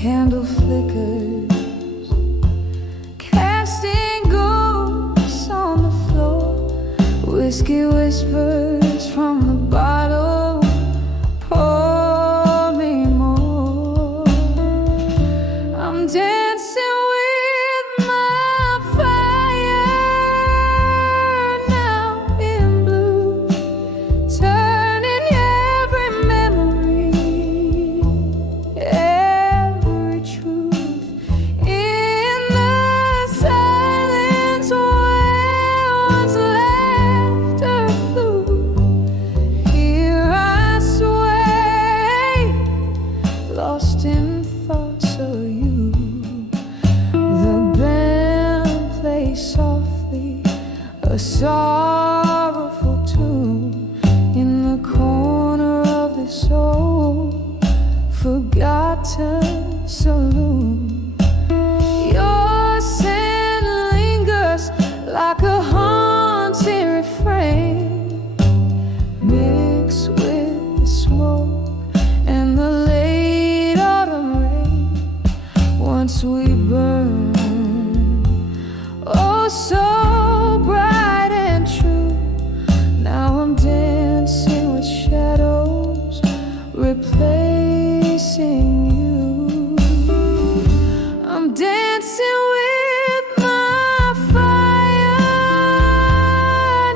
candle flickers, casting ghosts on the floor. Whiskey whispers from the bottle, pour me more. I'm dancing with my fire now in blue, turning every memory, every truth in the silence where once laughter flew. Here I sway, lost in thoughts of you. The band plays softly, a sorrowful tune in the corner of this old forgotten saloon. Your scent lingers like a haunting refrain, mixed with the smoke and the late autumn rain. Once we burned, oh so bright and true. Now I'm dancing with shadows, replacing you. I'm dancing with my fire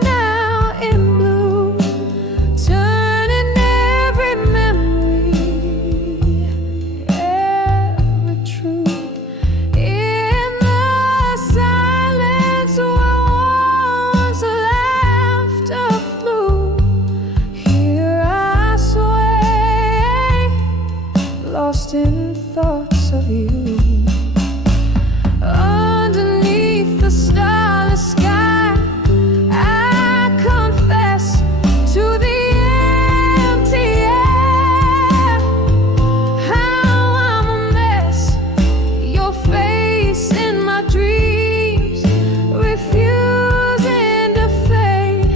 now in blue, turning every memory, every truth in the silence where once laughter flew. Here I sway, lost in thoughts of you. Underneath the starless sky, I confess to the empty air how I'm a mess. Your face in my dreams, refusing to fade.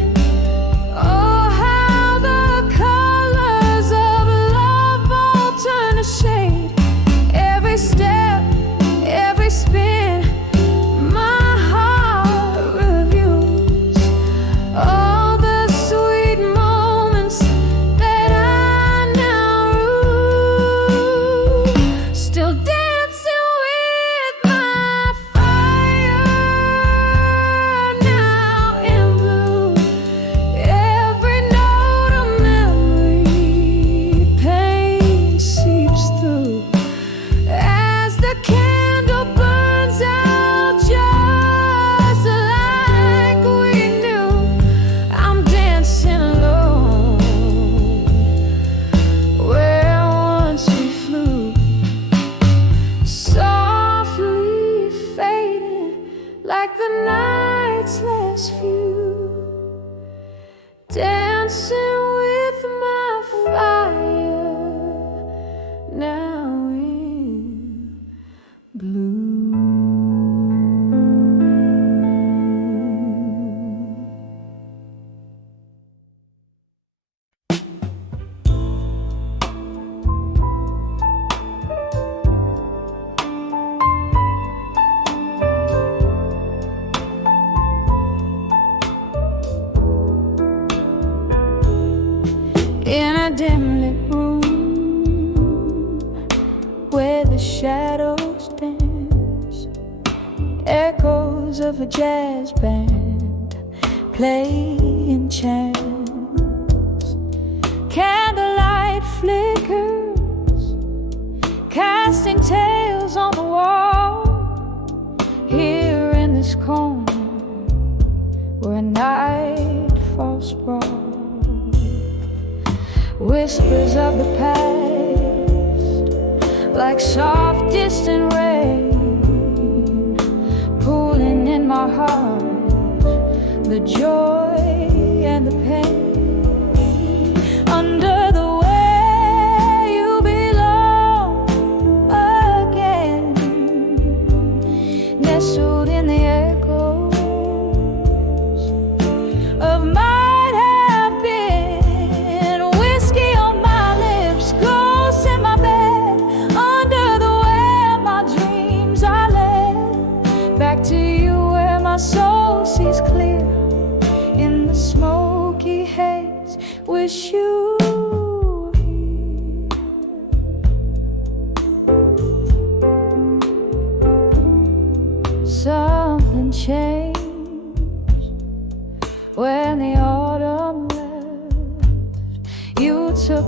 Oh, how the colors of love all turn to shade. Every step, every spin, my heart reviews all the sweet moments that I now rue. Still dancing with my fire now in blue. Every note of memory, pain seeps through as the candle burns out just like we knew. I'm dancing alone where once we flew, softly fading like the night's last view. Dancing with my fire now in blue. In a dim lit room where the shadows dance, echoes of a jazz band playing chants. Candlelight flickers, casting tales on the wall. Here in this corner where night falls sprawl, whispers of the past, like soft distant rain, pooling in my heart, the joy and the pain. Under the way you belong again, nestled in the echoes of might have been. Whiskey on my lips, ghosts in my bed. Under the way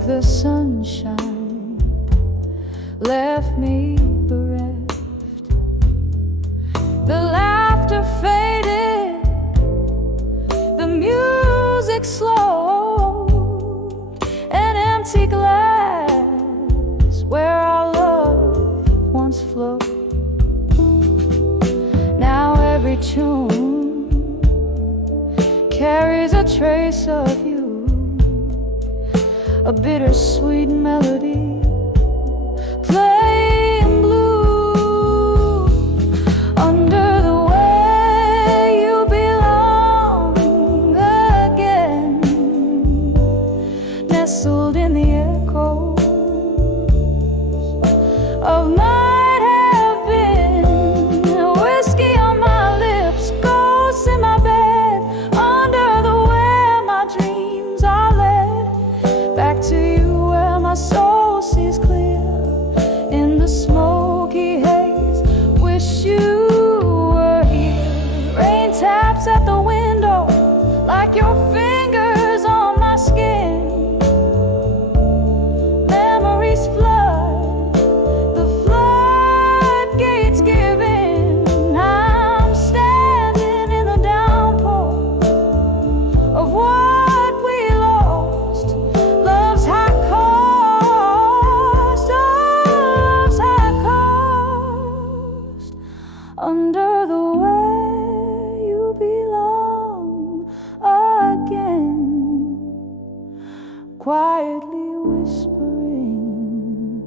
the sunshine left me bereft. The laughter faded, the music slowed, an empty glass where our love once flowed. Now every tune carries a trace of you, a bittersweet melody playing blue. Under the way you belong again, nestled in the echoes of might have been. Whiskey on my lips, ghosts in my bed, under the where my dreams are led. Back to you where my soul sees clear in the smoky haze. Wish you were here. Rain taps at the window like your fingers on my skin. Memories flood, the floodgates give in. I'm standing in the downpour of what we lost. Love's high cost, oh, love's high cost. Under the way you belong again, quietly whispering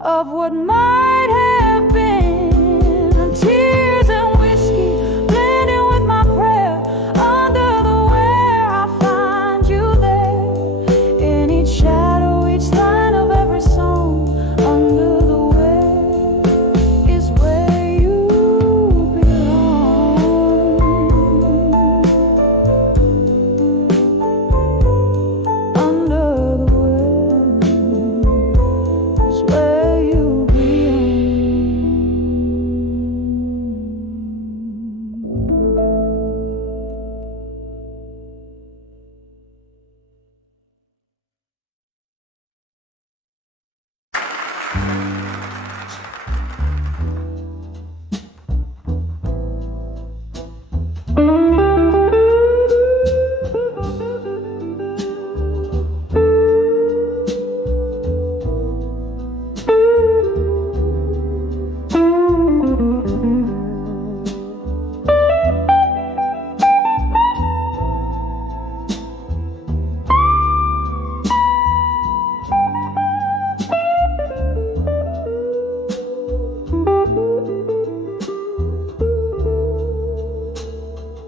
of what might have been. Tears and whiskey blending with my prayer. Under the where I find you there, in each shadow, each line of every song. Under the where is where you belong. Under the where is where you belong.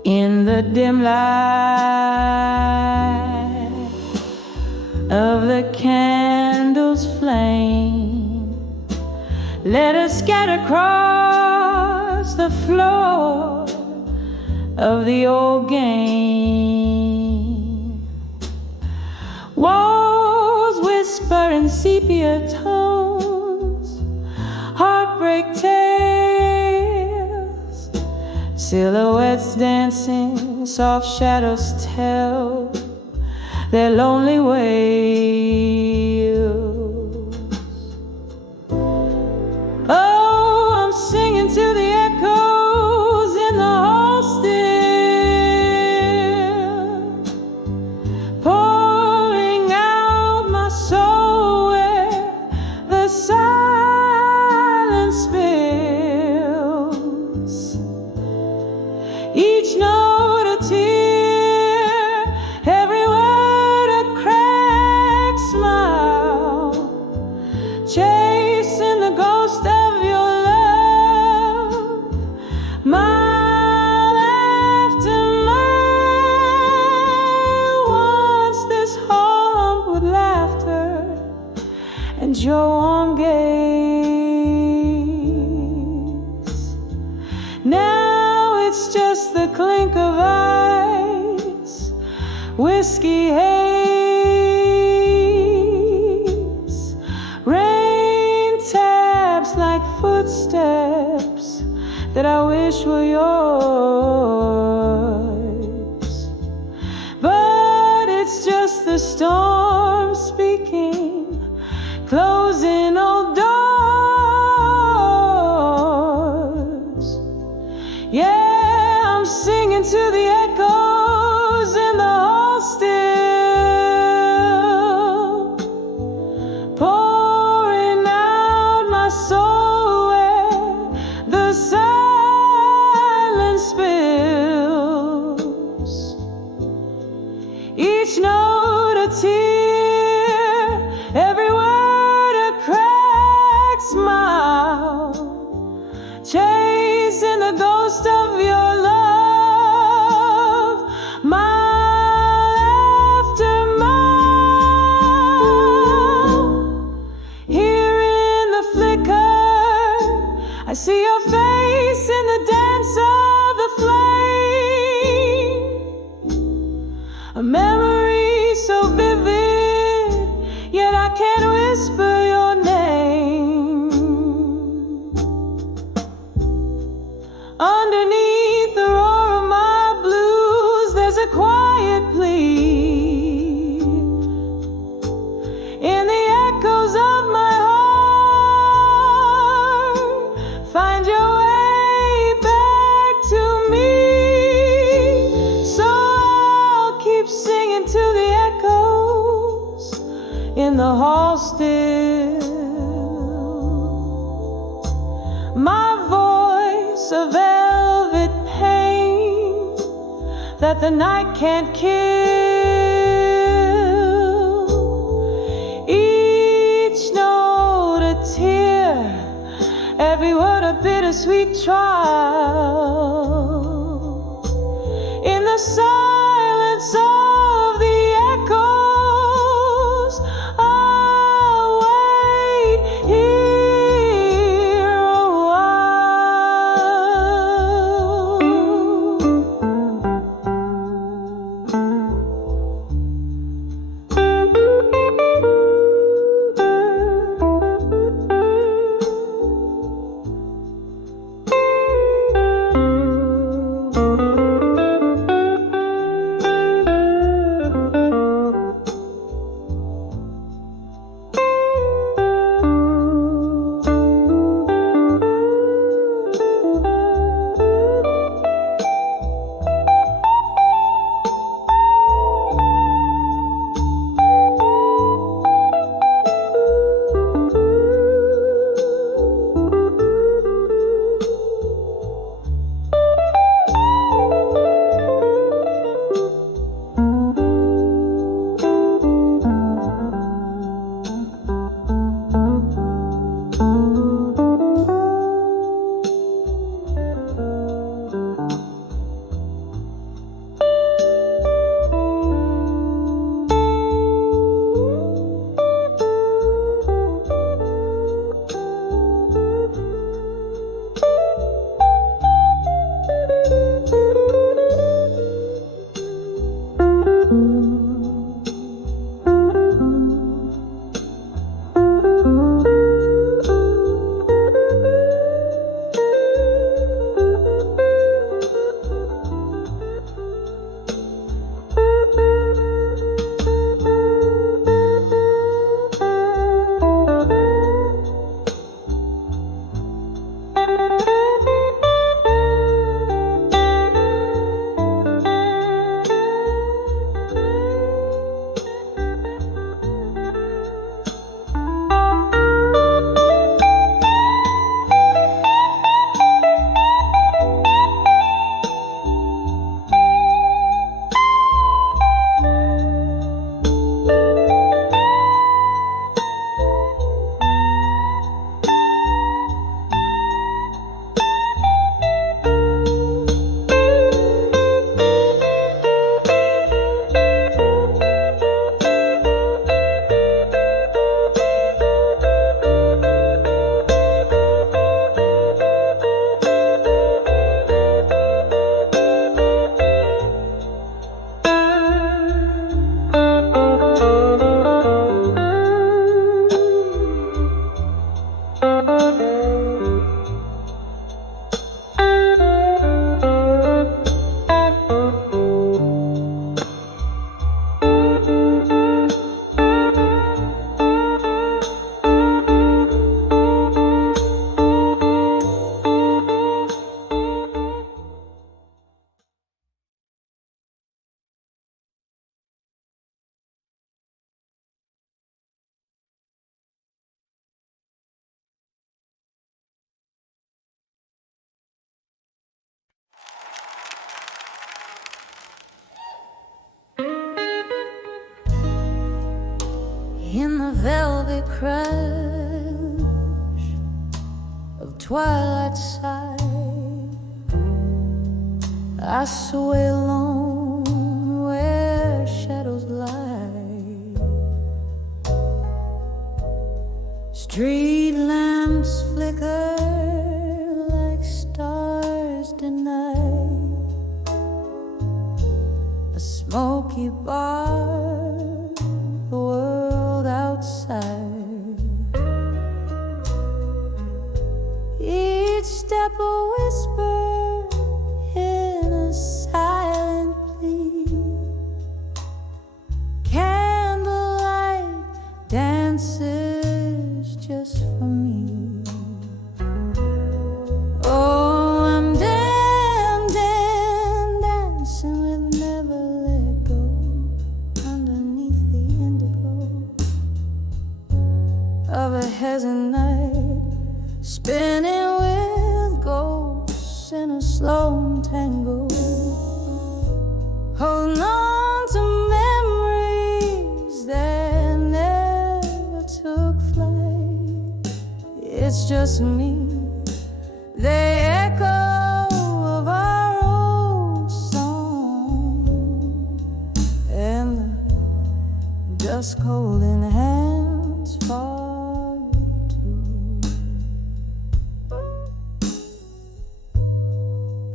In the dim light of the candle's flame, let us scatter across the floor of the old game. Walls whisper in sepia tones, heartbreak tales, silhouettes dancing, soft shadows tell their lonely wails. Oh, I'm singing to the echoes in the hall still, pouring out my soul where the silence spills. Each note a tear, every word a cracked smile, chasing the ghost of your love, mile after mile. Once this home with laughter and your warm gaze, now it's just the clink of ice, whiskey haze, rain taps like footsteps that I wish were yours. But it's just the storm speaking my soul where the silence spills. Each note a tear, every word a cracked smile, chasing the ghost of your love, mile after mile. Here in the flicker, I see your face in the dance of the flame. A memory so vivid, yet I can't whisper your name. Underneath the roar of my blues, there's a quiet plea. In the echoes of my heart, find your way back to me. So I'll keep singing to the echoes in the hall still. My voice a velvet pain that the night can't kill. Each note a tear, every word a bittersweet trial. In the silence of the echoes, I'll wait here a while. In the velvet crush of twilight side, I sway alone where shadows lie. Street lamps flicker like stars tonight. A smoky bar, the world outside. Each step a whisper in a silent plea. Candlelight dances just for me. Oh, I'm dancing with never let go, underneath the indigo of a hazy night, spinning with ghosts in a slow tango. Holding on to memories that never took flight. It's just me, they echo of our old song, and the dusk holding hands far too.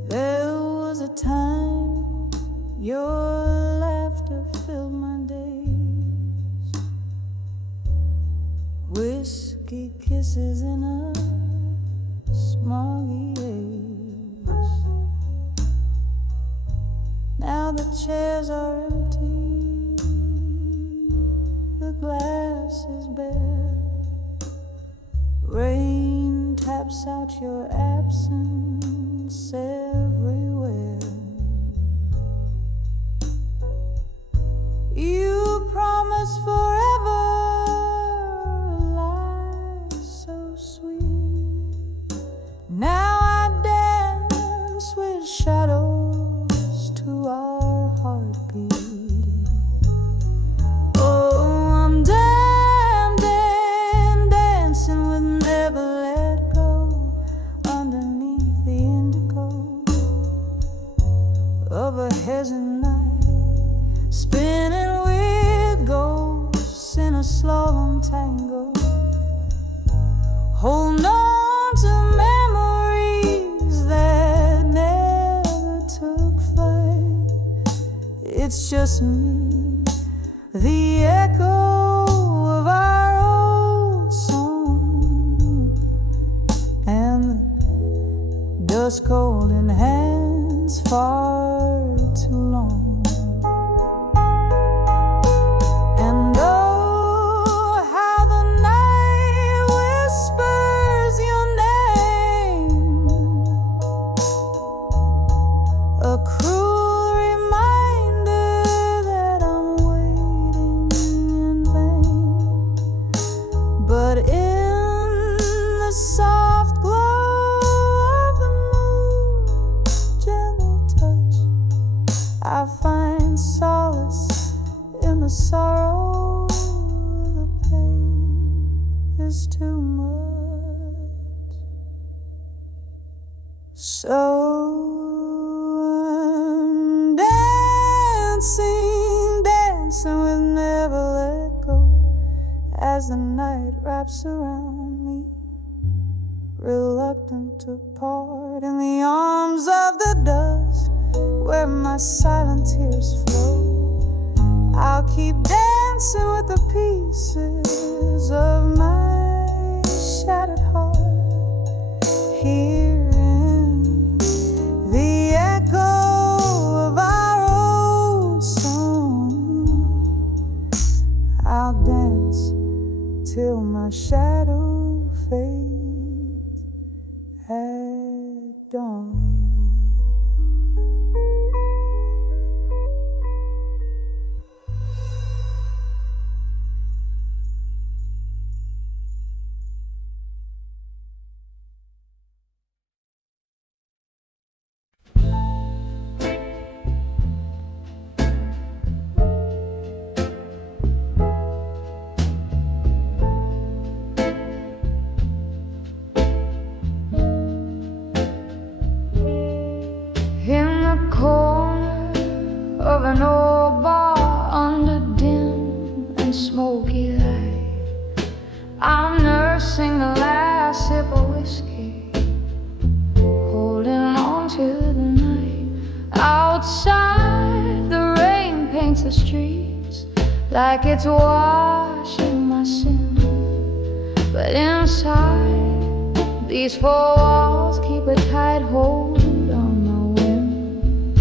There was a time your laughter filled my days, whiskey kisses in a smoky haze. Now the chairs are empty, the glass is bare. Rain taps out your absence everywhere. You promised forever, lies so sweet. Now I dance with shadows to our heartbeat. Oh, I'm dancing with never let go, underneath the indigo of a hazy night, spinning with ghosts in a slow tango. Holding on to memories that never took flight. It's just me, the echo of our old song, and the dusk holding hands far too long. And oh, how the night whispers your name, a cruel reminder that I'm waiting in vain. But in the soft glow of the moon's gentle touch, I find solace in the sorrow. The pain is too much. So I'm dancing with never let go, as the night wraps around me, reluctant to part in the arms of the dusk where my silent tears flow. I'll keep dancing with the pieces of my shattered heart, hearing the echo of our old song. I'll dance till my shadow fades at dawn. here, holding on to the night. Outside, the rain paints the streets like it's washing my sin. But inside, these four walls keep a tight hold on my whim.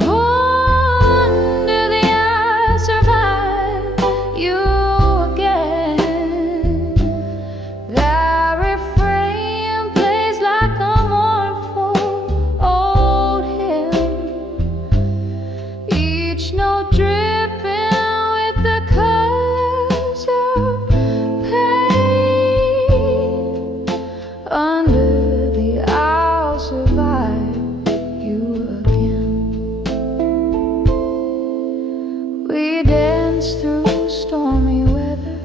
Under the ice, survive you again. That refrain plays like a mournful old hymn, each note dripping with the colors of pain. Under the I'll survive you again. We danced through stormy weather,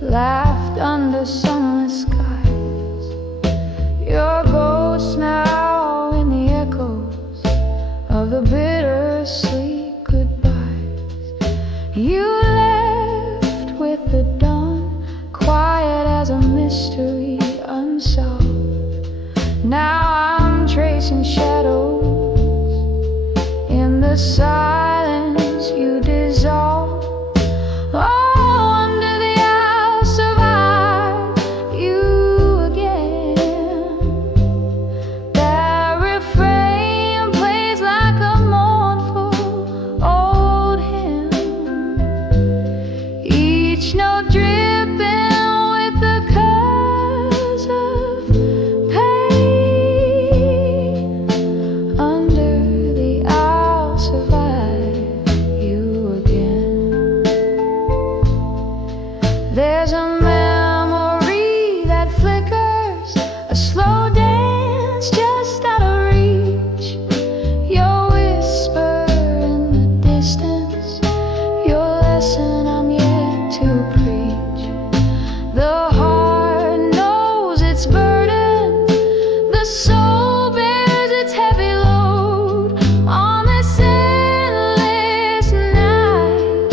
laughed under sunless skies. Your ghost now in the echoes of the bittersweet goodbyes. You left with the dawn, quiet as a mystery unsolved. Now I'm tracing shadows in the silence you dissolve. Oh, under the I'll survive you again. That refrain plays like a mournful old hymn, each note dripping with the colors of pain. Under the I'll survive you again. There's a memory that flickers, a slow dance just out of reach. Your whisper in the distance, your lesson I'm yet to preach. The heart knows its burden, the soul bears its heavy load on this endless night,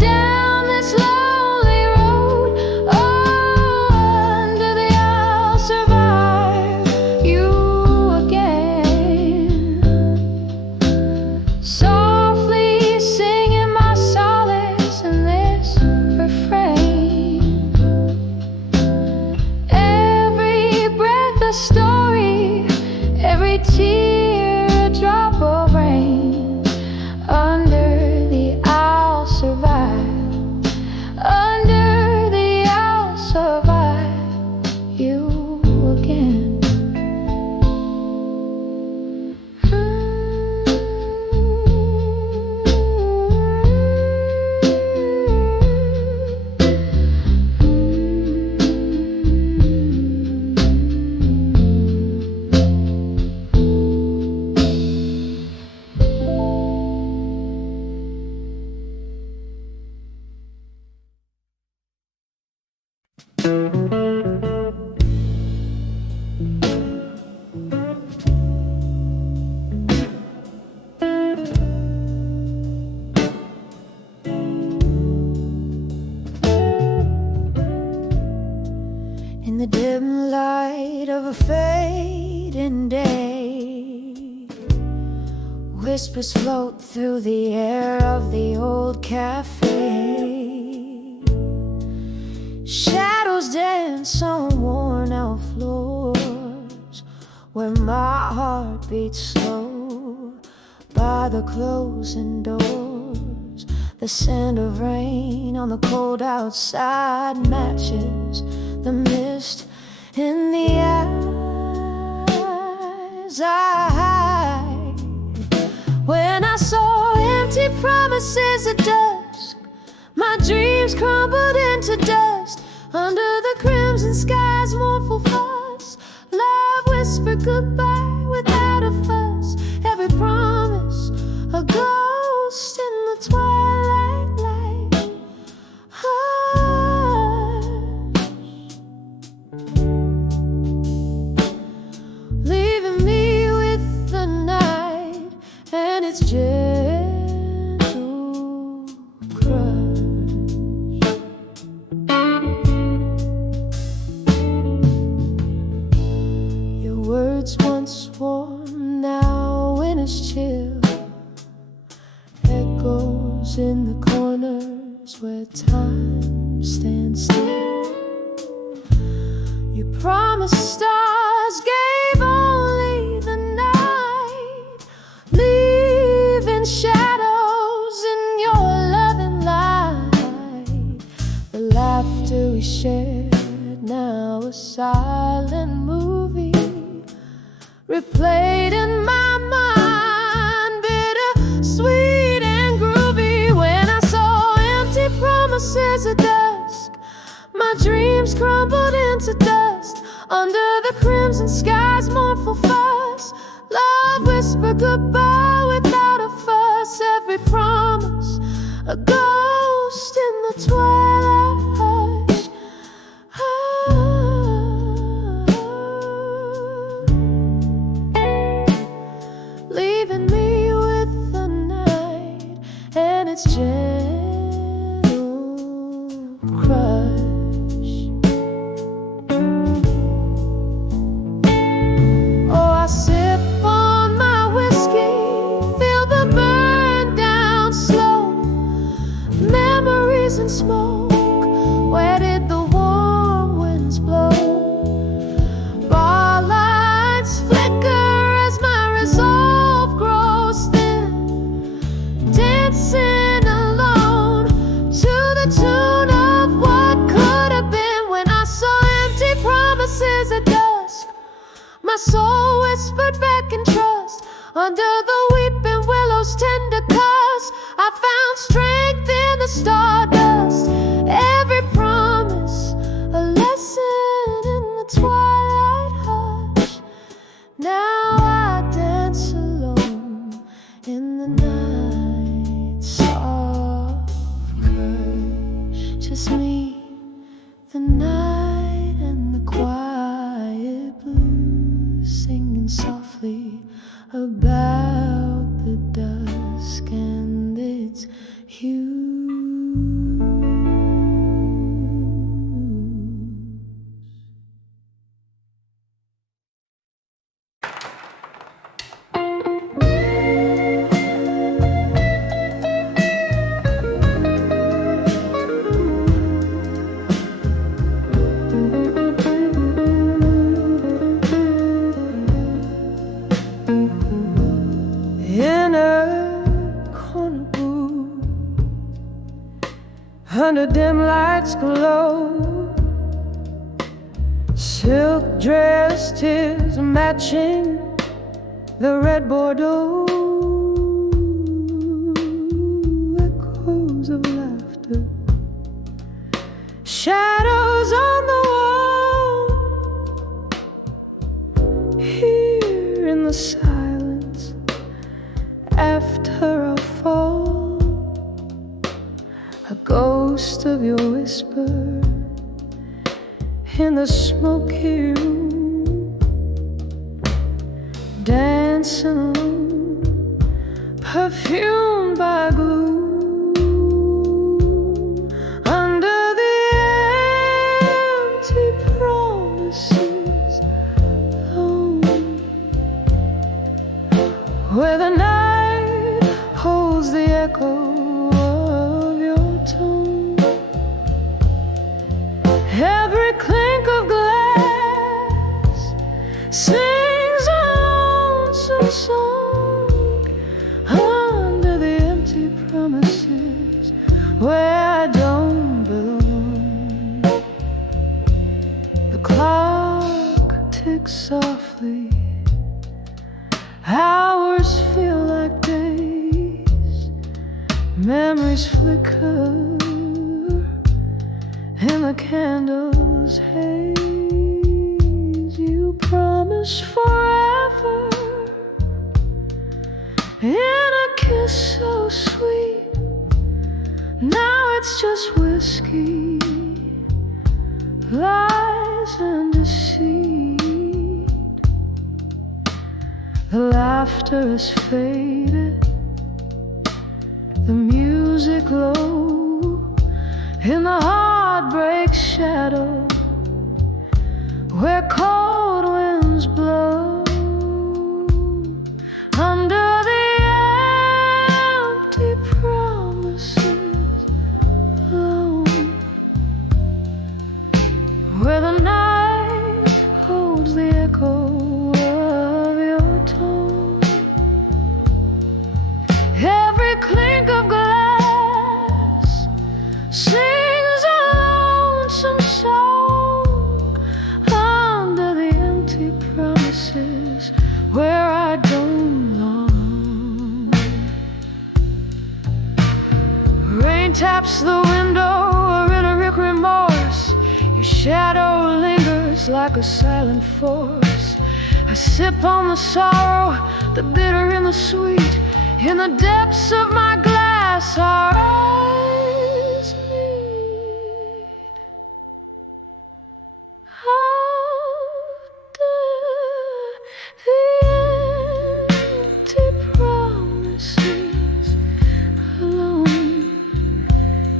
down this lonely road. Oh, under the I'll survive you again. Softly singing my solace in this refrain. Every breath a story, every tear a drop of rain. Under the I'll survive, under the I'll survive you again. In the dim light of a fading day, whispers float through the air of the old cafe. Shadows dance on worn out floors where my heart beats slow by the closing doors. The scent of rain on the cold outside matches the mist in the eyes I hide. When I saw empty promises at dusk, my dreams crumbled into dust. Under the crimson sky's mournful fuss, love whispered goodbye without a fuss. Every promise a ghost in the twilight light. Leaving me with the night and its gentle crush. time stands still. You promised stars, gave only the night, leaving shadows in your loving light. The laughter we shared, now a silent movie, replayed in my mind, bitter, sweet and groovy. When I saw empty promises at dusk, my dreams crumbled into dust under the crimson sky's mournful fuss. Love whispered goodbye without a fuss. Every promise a ghost in the twilight hush. Leaving me with the night and its gentle crush. Oh, I sip on my whiskey, feel the burn down slow. Memories and smoke, where did the warm winds blow? Bar lights flicker as my resolve grows thin, dancing alone to the tune of what could have been. When I saw empty promises at dusk, my soul whispered back in trust. Under the weeping willow's tender cuss, I found strength in the stardust. Every promise a lesson in the twilight hush. Now I dance alone in the night's soft crush. Just me, the night and the quiet blues, singing softly about the dusk and its hue. Under dim lights glow, silk dress tears matching the red Bordeaux. Echoes of laughter, shadows on the wall. Here in the silence after our fall, a ghost of your whisper in the smoky room, dancing alone, perfumed by gloom. Under the empty promises alone, where the night holds the echo of your tone. Every clink of glass sings a lonesome song under the empty promises where I don't belong. The clock ticks softly, hours feel like days, memories flicker in the candle's haze. You promised forever in a kiss so sweet. Now it's just whiskey, lies and deceit. The laughter is faded, the music low in the heartbreak shadow, where cold winds blow. Under the empty promises alone. steps, the window, or in a rick remorse. Your shadow lingers like a silent force. I sip on the sorrow, the bitter and the sweet. In the depths of my glass, our eyes meet. After the empty promises alone,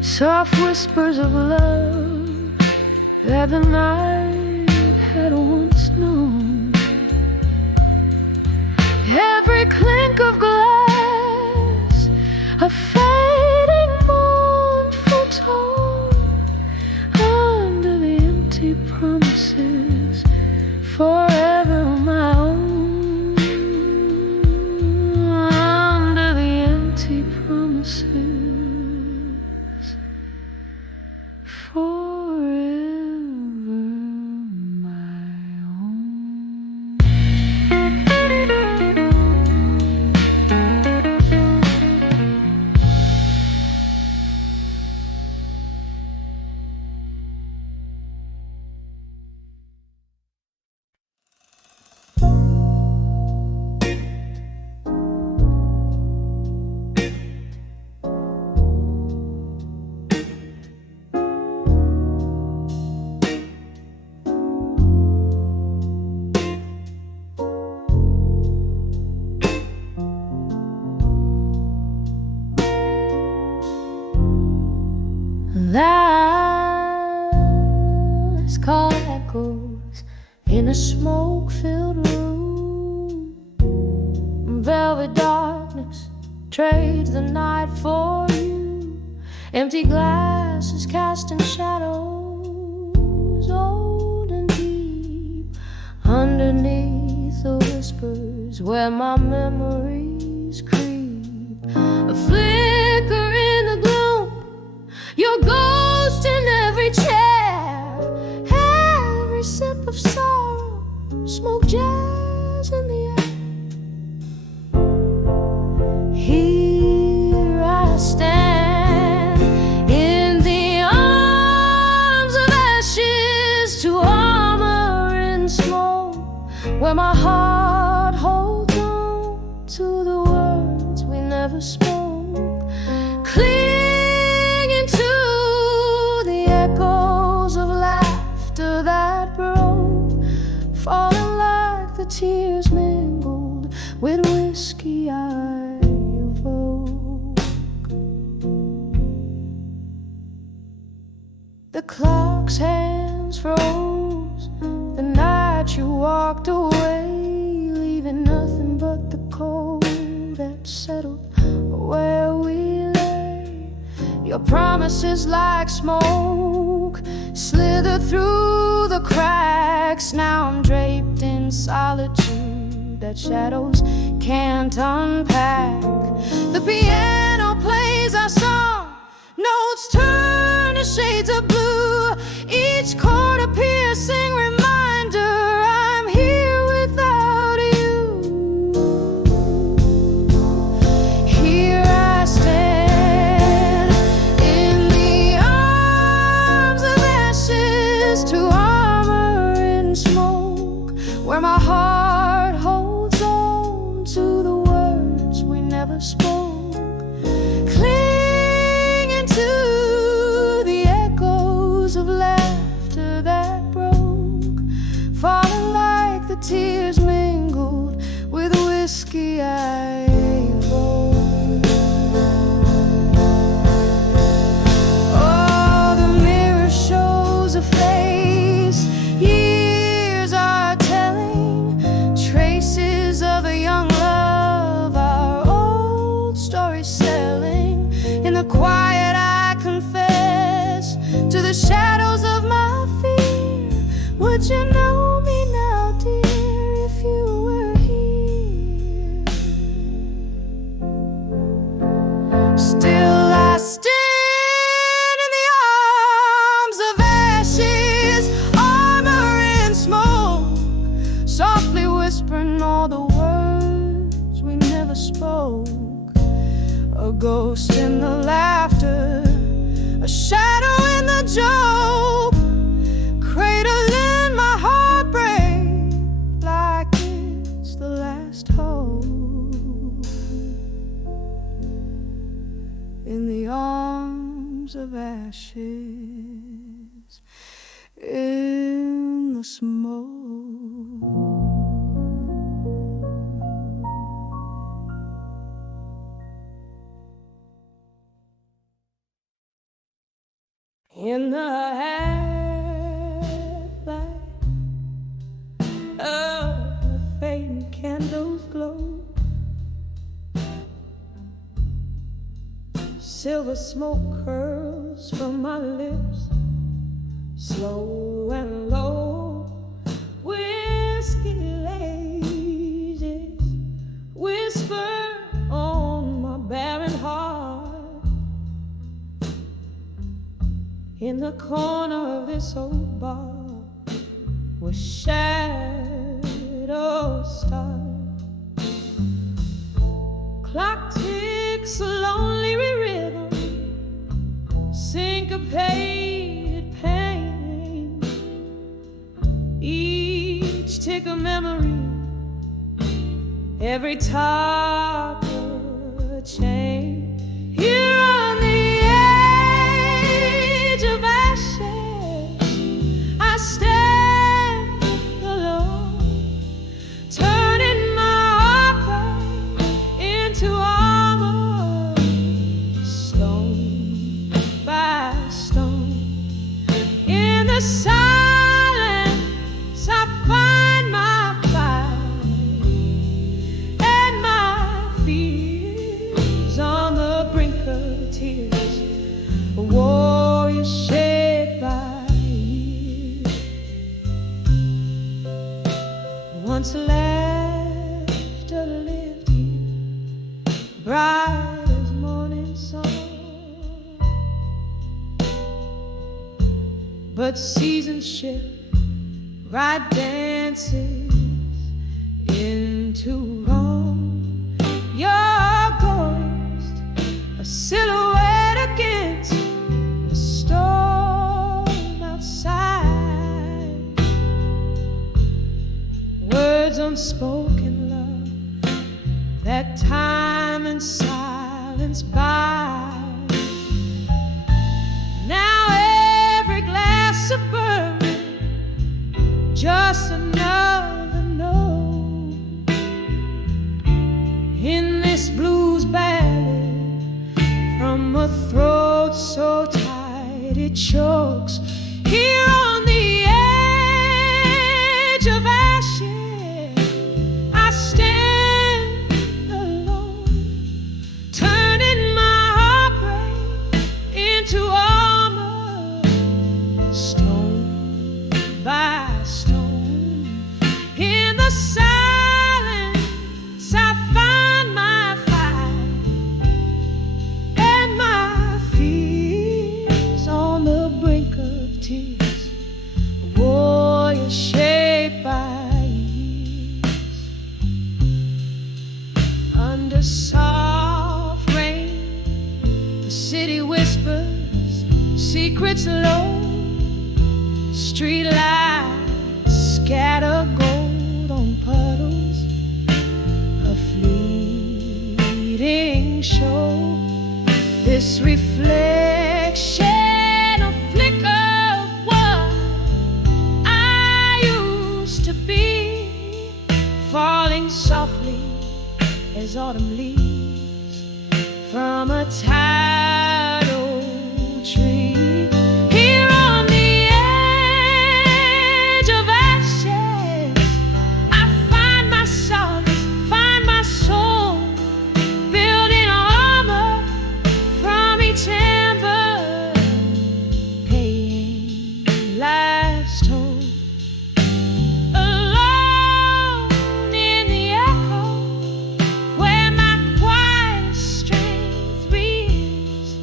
soft whispers of love that the night had once known. Every clink of glass, a fading mournful tone, under the empty promises, forever my own. Under the empty promises, forever my own. Last call echoes in a smoke-filled room. Velvet darkness trades the night for you. Empty glasses casting shadows old and deep. Underneath the whispers where my memories creep. A flicker in the gloom, your ghost in every chair. Every sip of sorrow, smoke jazz in the air. Here I stand in the arms of ashes to armor in smoke, where my heart holds on to the words we never spoke. Clinging to the echoes of laughter that broke, falling like the tears mingled with whiskey I evoke. The clock's hands froze the night you walked away, leaving nothing but the cold that settled where we lay. Your promises like smoke slither through the cracks. Now I'm draped in solitude that shadows can't unpack. The piano plays our song, notes turn to shades of blue. Each chord a piercing reminder I'm here without you. Here I stand in the arms of ashes to armor in smoke, where my heart holds on to the words we never spoke. Clinging to the echoes of laughter that broke, falling like the tears mingled with whiskey I evoke. Oh, the mirror shows a face years are telling, traces of a young love, our old story selling. In the quiet I confess to the shadows of my fear. Would you know me now, dear, if you were here? Still I stand in the arms of ashes, armor in smoke, softly whispering all the words we never spoke. A ghost in the laughter a shadow in the joke, cradling my heartbreak like it's the last hope. In the arms of ashes, in the smoke. In the half-light of the fading candles glow, silver smoke curls from my lips, slow and low. Whiskey lasers whisper on my barren heart. In the corner of this old bar, where shadows start, clock ticks a lonely rhythm, syncopated pain, each tick a memory, every top a chain. Here on the edge of ashes, I stand alone, turning my heart into armor, stone by stone. In the silence, I find my fight and my fears on the brink of tears. A warrior shaped by years, once laughter lived here, bright as morning sun. But seasons shift, right dances into wrong. Your ghost, a silhouette against the storm outside. Words unspoken, love, that time and silence buy. Now every glass of bourbon, just another note in this blues ballad, from a throat so tight it chokes. Here on the edge of ashes, I stand alone, turning my heartbreak into armor, stone by stone. In the silence, I find my fight and my fears on the brink of tears. A warrior shaped by years. Under soft rain, the city whispers secrets low. Street lights scatter gold on puddles, a fleeting show. This reflection, a flicker of what I used to be, falling softly as autumn leaves from a tired old tree. Here on the edge of ashes, I find my solace, find my soul, building armor from each ember, paying life's toll. Alone in the echo, where my quiet strength reads,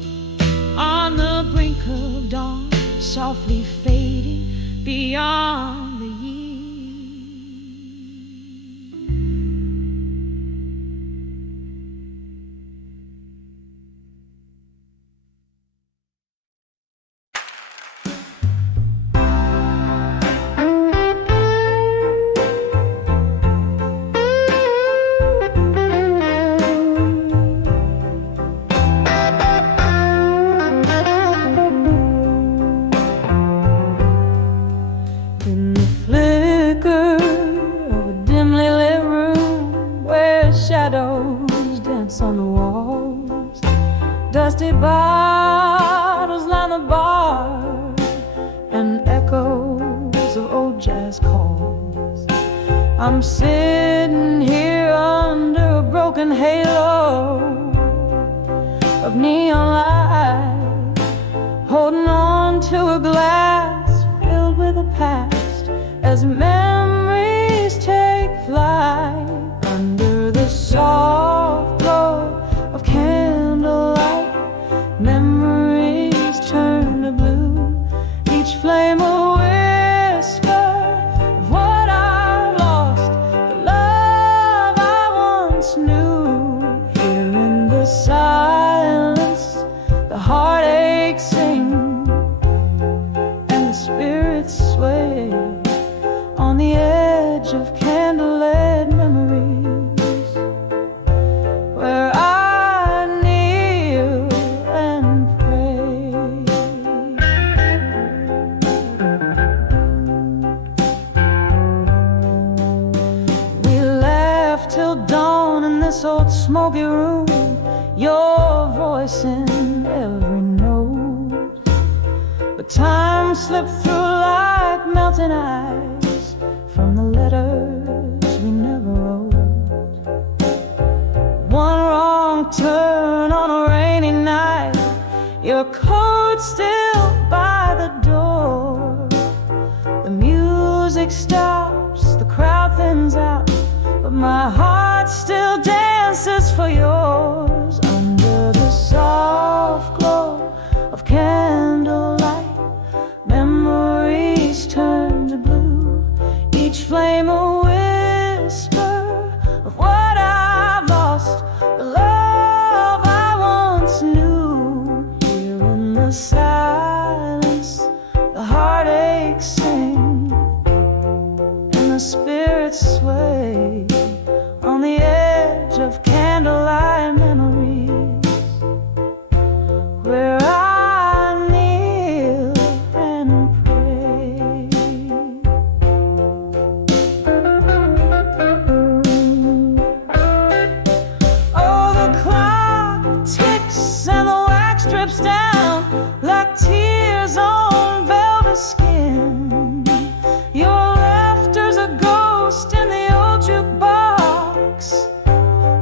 Dusty bottles line the bar, and echoes of old jazz chords. I'm sitting here under a broken halo of neon light, holding on to a glass filled with the past as memories take flight under the soft glow of candlelight. Memories turn to blue, each flame a whisper of what I lost, the love I once knew. Here in the silence, the heartache sing and the spirits sway on the edge of candlelit memories, where I kneel and pray. We laughed till dawn in this old smoky room, your voice in every note. But time slipped through like melting ice from the letters we never wrote. One wrong turn on a rainy night, your coat still by the door. The music stops, the crowd thins out, but my heart still dances for yours under the soft glow of candlelight. Memories turn to blue, each flame a whisper of what I've lost, the love I once knew. Here in the silence, the heartaches sing and the spirits sway on the edge of candlelight memories, where I kneel and pray. Oh, the clock ticks and the wax drips down like tears on velvet skin. Your laughter's a ghost in the old jukebox,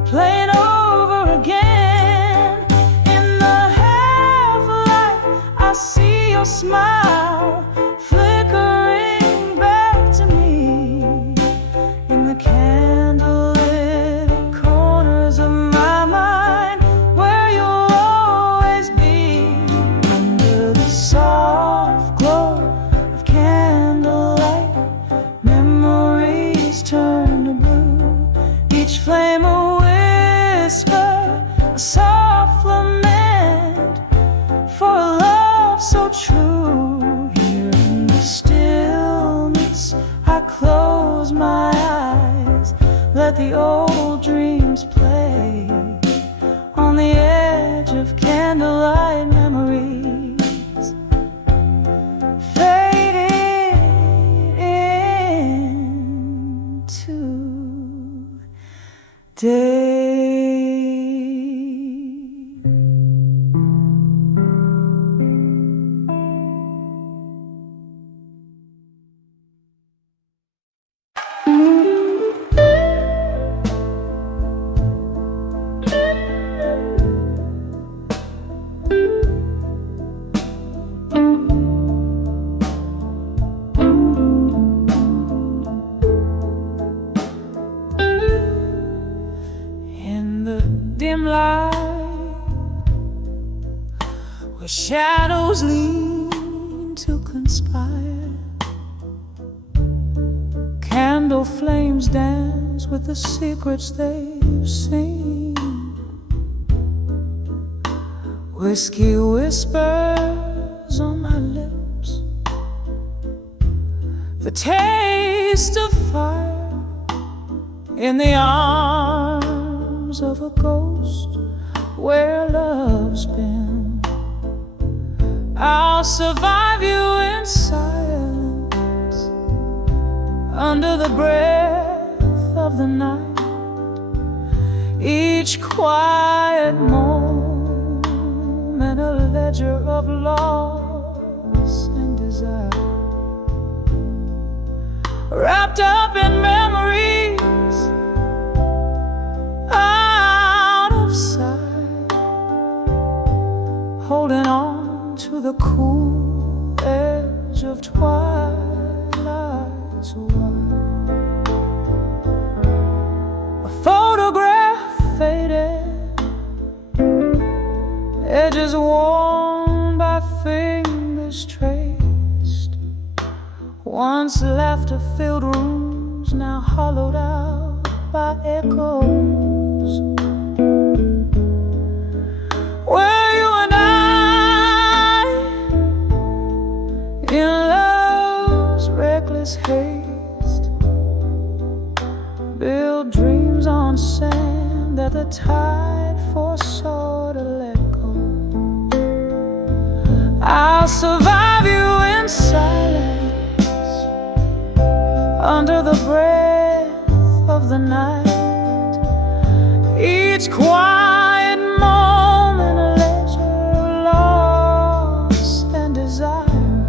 playing over again. In the half light, I see your smile flickering back to me. In the candlelit corners of my mind, where you'll always be, under the soft glow of candlelight. Memories turn to blue, each flame a whisper, a soft lament for a love so true. Here in the stillness, I close my eyes, let the old dreams play on the edge of candlelight memories, fading into day. In the dim light, where shadows lean to conspire, candle flames dance with the secrets they've seen. Whiskey whispers on my lips, the taste of fire in the arms of a ghost where love's been. I'll survive you in silence, under the breath of the night. Each quiet moan of loss and desire, wrapped up in memories out of sight, holding on to the cool edge of twilight's wide. A photograph faded, edges worn by fingers traced. Once laughter-filled rooms, now hollowed out by echoes. Where you and I, in love's reckless haste, build dreams on sand that the tide foresaw to let go. I'll survive you in silence, under the breath of the night. Each quiet moment a ledger of loss and desire,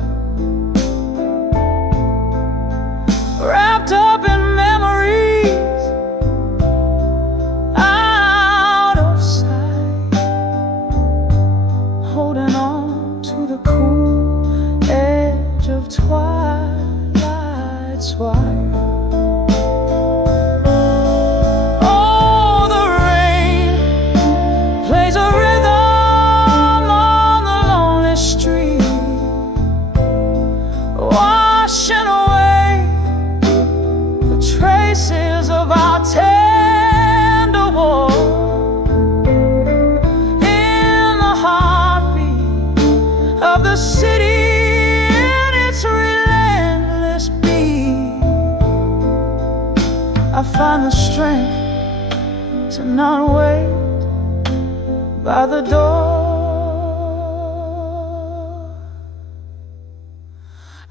wrapped up in memories out of sight, holding on to the cool edge of twilight's wire. Oh, the rain plays a rhythm on the lonely street, washing away the traces of our tender war. In the heartbeat of the city, in its relentless beat, I find the strength to not wait by the door.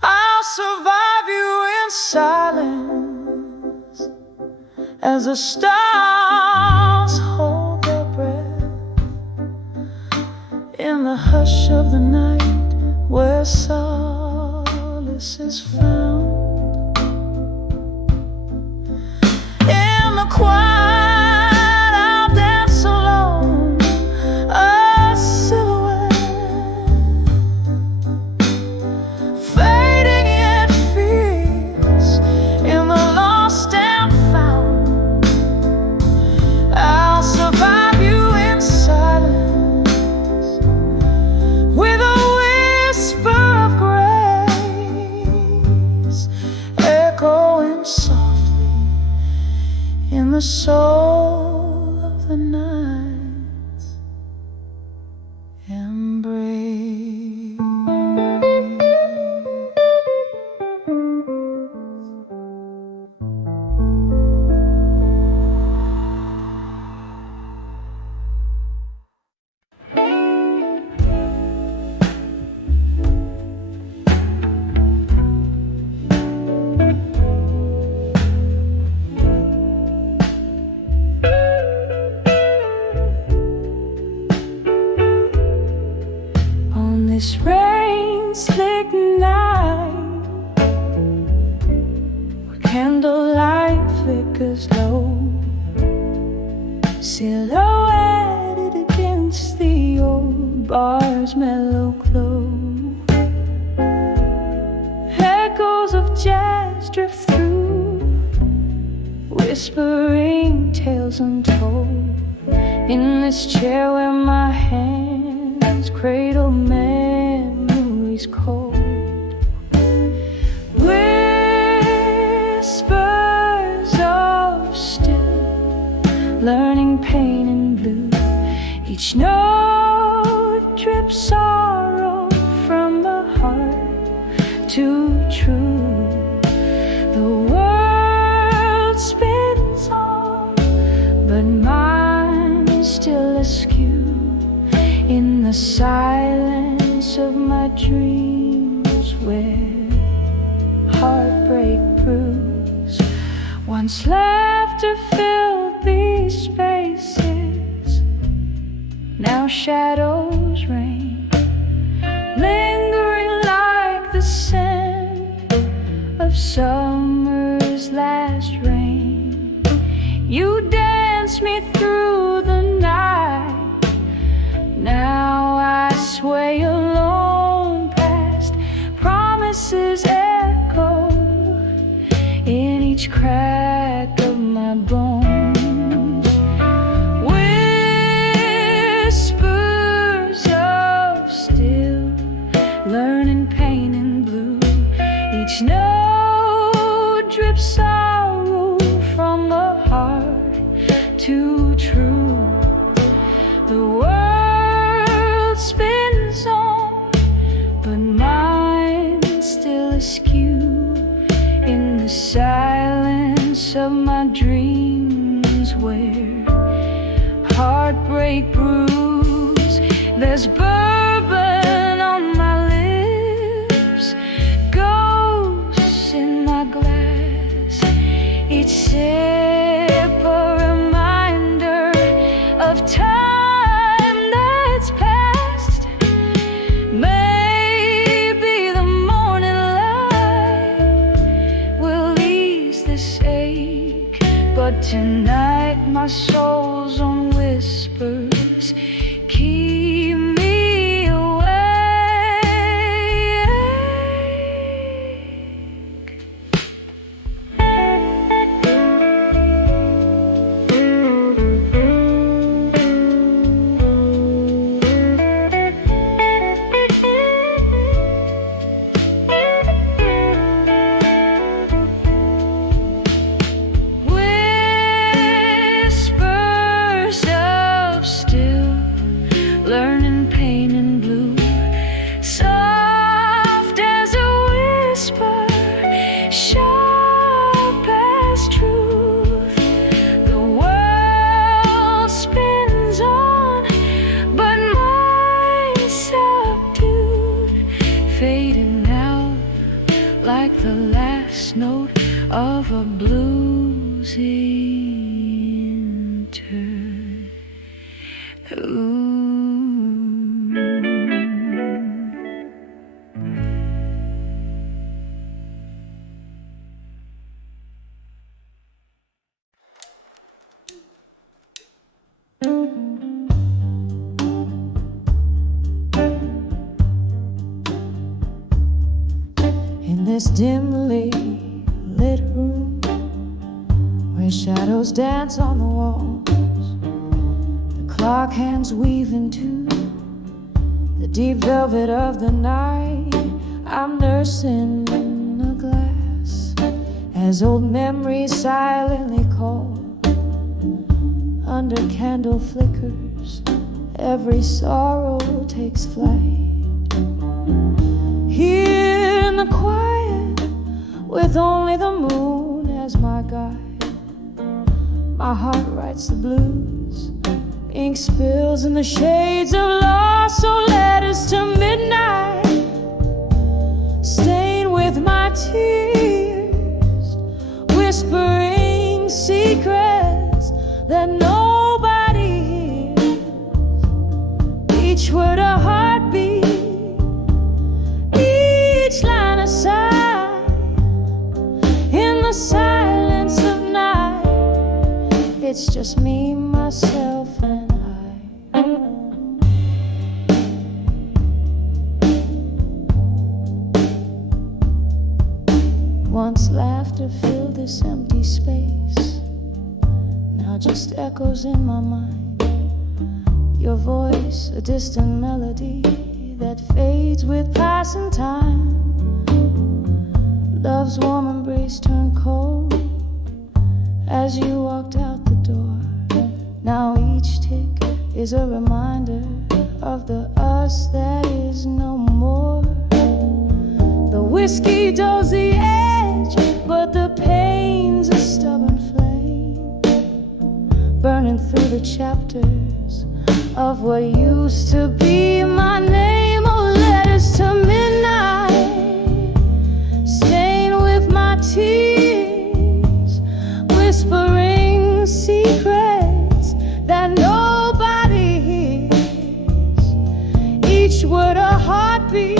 I'll survive you in silence, as the stars hold their breath, in the hush of the night where solace is found. In the quiet I'll dance alone, a silhouette, fading yet fierce in the lost and found. I'll survive you in silence, with a whisper of grace, echoing softly in the soul of the night's embrace. On this rain-slick night, where candlelight flickers low, silhouetted against the old bar's mellow glow, echoes of jazz drift through, whispering tales untold, in this chair where my hands cradle memories cold. Whispers of still, learning pain and blue. Each note drips sorrow from the heart, too true. The world spins on, but mine is still askew in the silence of my dreams, where heartbreak brews. Once laughter filled these spaces, now shadows reign, lingering like the scent of summer's last rain. You dance me through the night. Now I sway alone past promises echo in each crack of my bones. Whispers of still, learning pain and blue. Each note drips sorrow from the heart too true. The world spins on, but mine's still askew. In the silence of my dreams, where heartbreak brews, there's bourbon on my lips, ghosts in my glass. Each sip a reminder of time that's past. Maybe the morning light will ease this ache, but tonight my soul's on whispers keep me awake. Whispers of still, learning pain and blue. Soft as a whisper, sharp as truth. The world spins on, but mine's subdued, fading out like the last note of a blues interlude. In this dimly lit room, where shadows dance on the walls, the clock hands weave into the deep velvet of the night. I'm nursing a glass as old memories silently call. Under candle flickers, every sorrow takes flight. Here in the quiet, with only the moon as my guide, my heart writes the blues. Ink spills in the shades of loss, so letters to midnight stain with my tears, whispering secrets that nobody hears. Each word a heartbeat, each line a sigh. In the silence of night, it's just me, myself, and I. Once laughter filled this empty space, now just echoes in my mind. Your voice, a distant melody that fades with passing time. Love's warm embrace turned cold as you walked out the door. Now each tick is a reminder of the us that is no more. The whiskey dulls the edge, but the pain's a stubborn flame, burning through the chapters of what used to be my name. Oh, letters to midnight, stained with my tears, whispering secrets that nobody hears. Each word a heartbeat,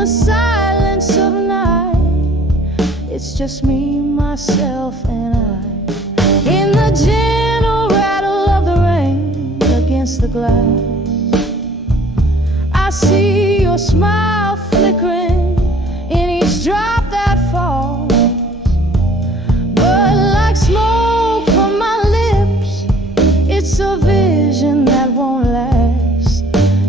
the silence of night, it's just me, myself, and I. In the gentle rattle of the rain against the glass, I see your smile flickering in each drop that falls. But like smoke from my lips, it's a vision that won't last.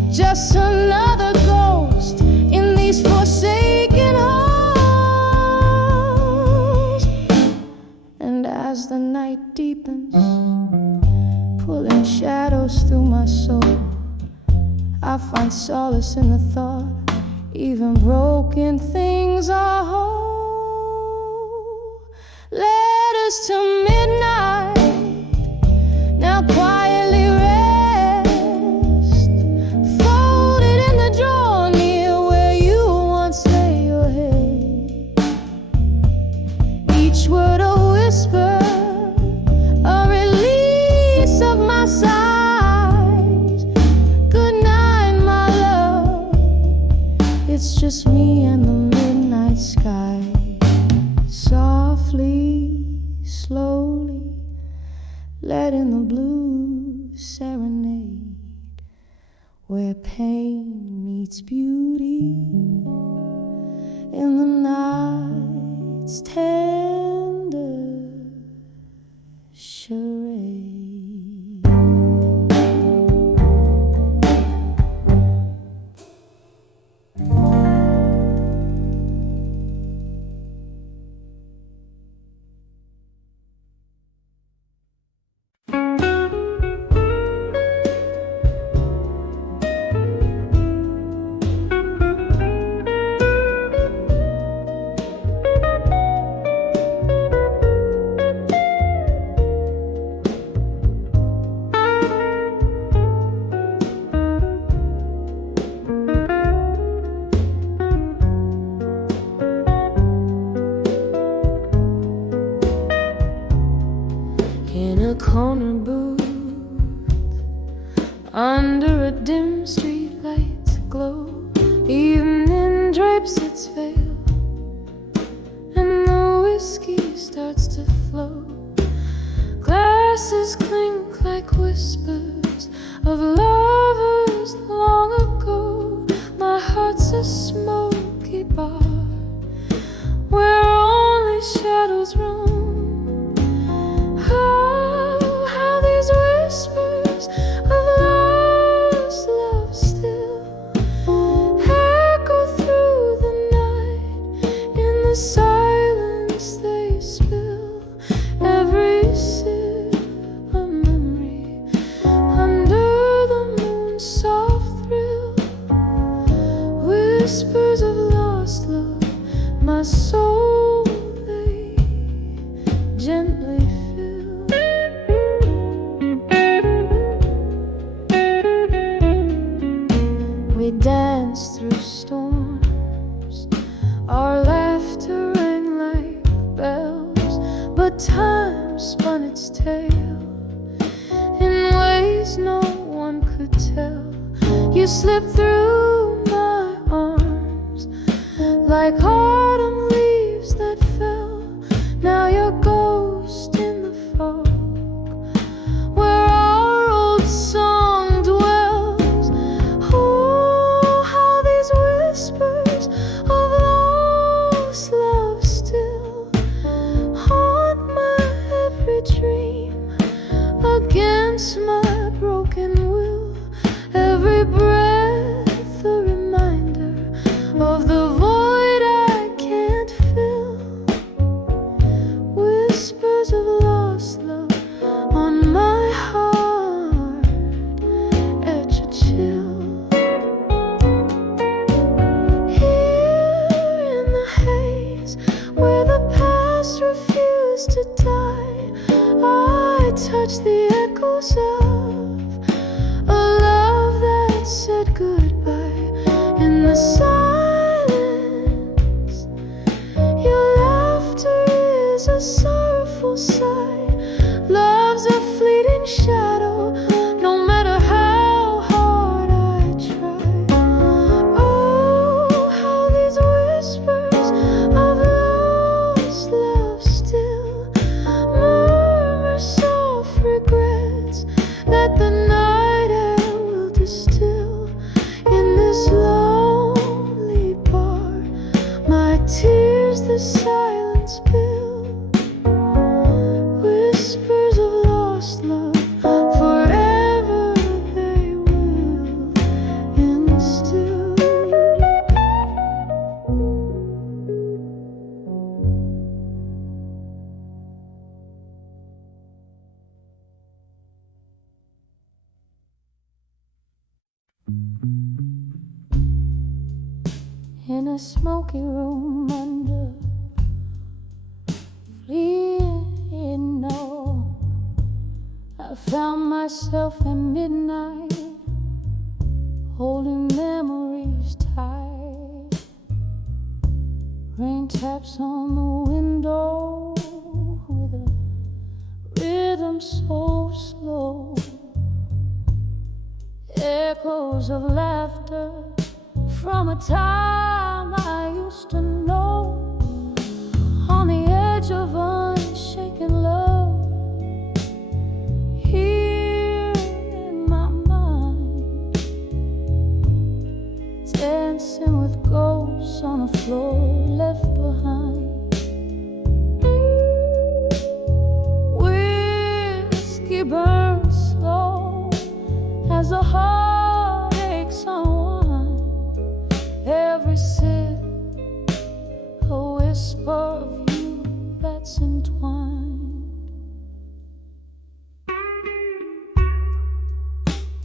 Just another ghost in these forsaken halls. And as the night deepens, pulling shadows through my soul, I find solace in the thought even broken things are whole. Letters to midnight now quietly rest, folded in the drawer near where you once lay your head. Each word a whisper, a release of my sighs. Good night, my love, it's just me and the midnight sky. Softly, slowly, letting the blues serenade, where pain meets beauty in the night's tender charade. Corner booth under a dim street light's glow, evening drapes its veil, and the whiskey starts to flow. Glasses clink like whispers of lovers long ago. My heart's a smoky bar where only shadows roam. Whispers of lost love still echo through the night. In the silence they spill every sip a memory under the moon's soft thrill. Whispers of lost love, my soul they gently danced through storms, our laughter rang like bells, but time spun its tale in ways no one could tell. You slipped through my arms like autumn leaves that fell. Now you're a ghost in the fog where our old song dwells. Whispers of lost love still haunt my every dream against my broken will. Every breath a reminder of the void I can't fill. tears the silence build, whispers of lost love, forever they will instill. In a smoky room under fleeing no, I found myself at midnight holding memories tight. Rain taps on the window with a rhythm so slow, echoes of laughter from a time I used to know, on the edge of unshaken love, here in my mind, dancing with ghosts on the floor left behind. Whiskey burns slow as the heart aches on. Every sip, a whisper of you that's entwined.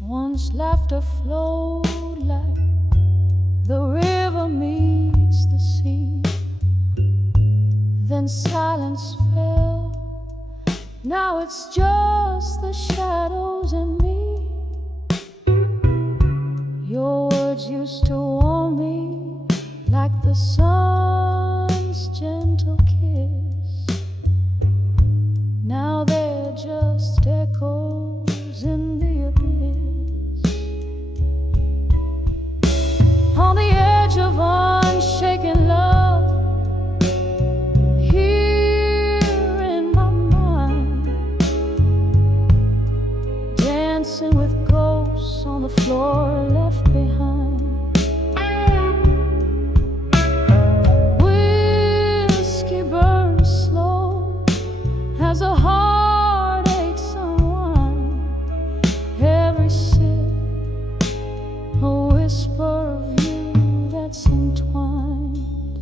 Once laughter flowed like the river meets the sea, then silence fell. Now it's just the shadows and me. Your words used to warm me like the sun's gentle kiss. Now they're just echoes in the abyss. On the edge of unshaken love, here in my mind, dancing with ghosts on the floor left behind. Whiskey burns slow as a heart aches unwind. Every sip, a whisper of you that's entwined.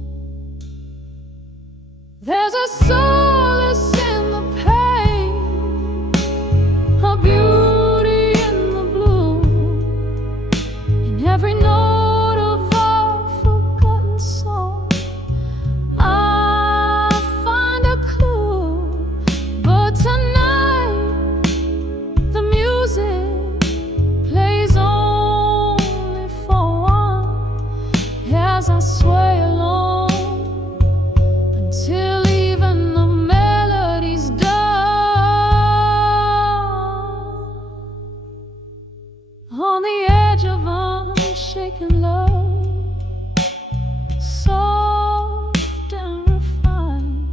There's a solace in the pain, a beauty in the bloom, in every note of our forgotten song. I find a clue, but tonight the music plays only for one, as I sway along until even the melody's done. On the edge of unshaken love, soft and refined,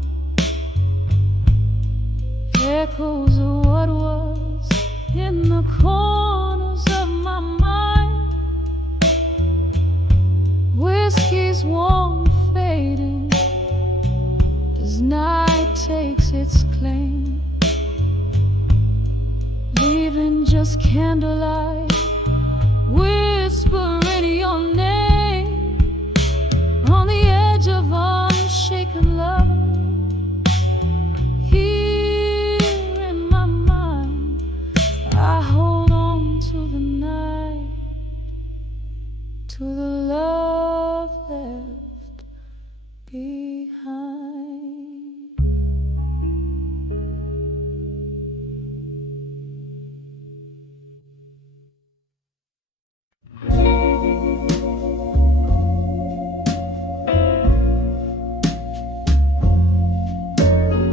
echoes of what was in the corners of my mind. Whiskey's warm fading as night takes its claim, leaving just candlelight whispering your name. On the edge of unshaken love, here in my mind, I hold on to the night, to the love left behind.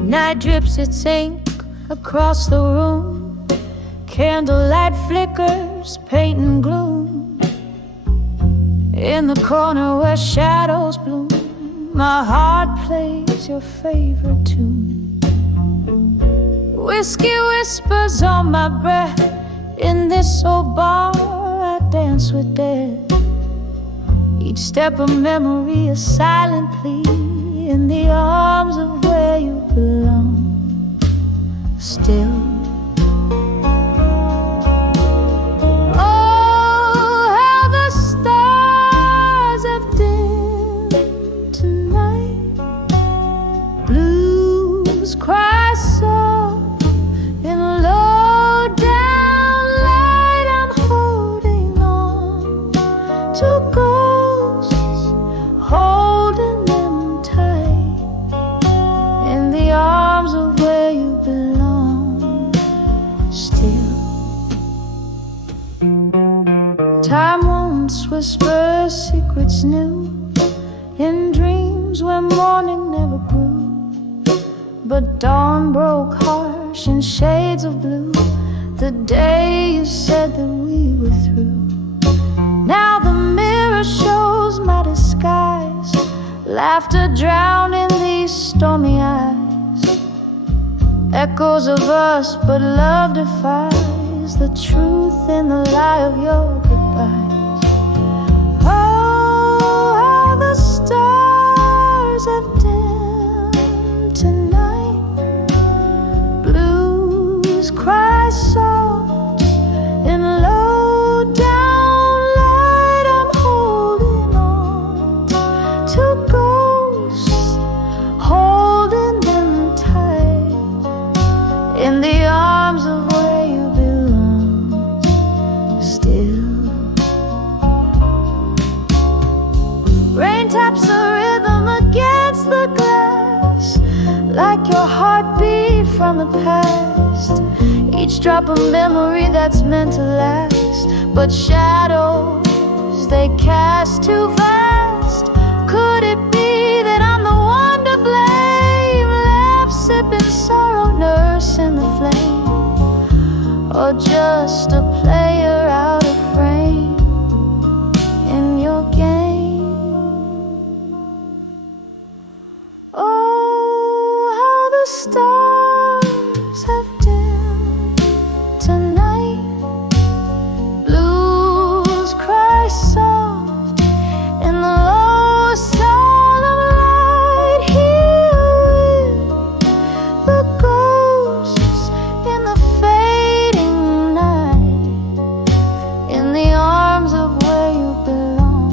Night drips its ink across the room, candlelight flickers, painting gloom. In the corner where shadows bloom, my heart plays your favorite tune. Whiskey whispers on my breath, in this old bar I dance with death. Each step of memory a silent plea, dreams where morning never grew, but dawn broke harsh in shades of blue the day you said that we were through. Now the mirror shows my disguise, laughter drowned in these stormy eyes, echoes of us, but love defies the truth in the lie of your goodbyes. Oh, how the stars have dimmed tonight, blues cry soft in low down light. I'm holding on to ghosts, holding them tight in the arms of where you belong still. Rain taps a rhythm against the glass, like your heartbeat from the past, each drop a memory that's meant to last, but shadows they cast too fast. Could it be that I'm the one to blame, left sipping sorrow, nursing the flame, or just a player out of frame in your game? Oh, how the stars have dimmed tonight, blues cry soft in the low sound of light. Here with the ghosts in the fading night, in the arms of where you belong,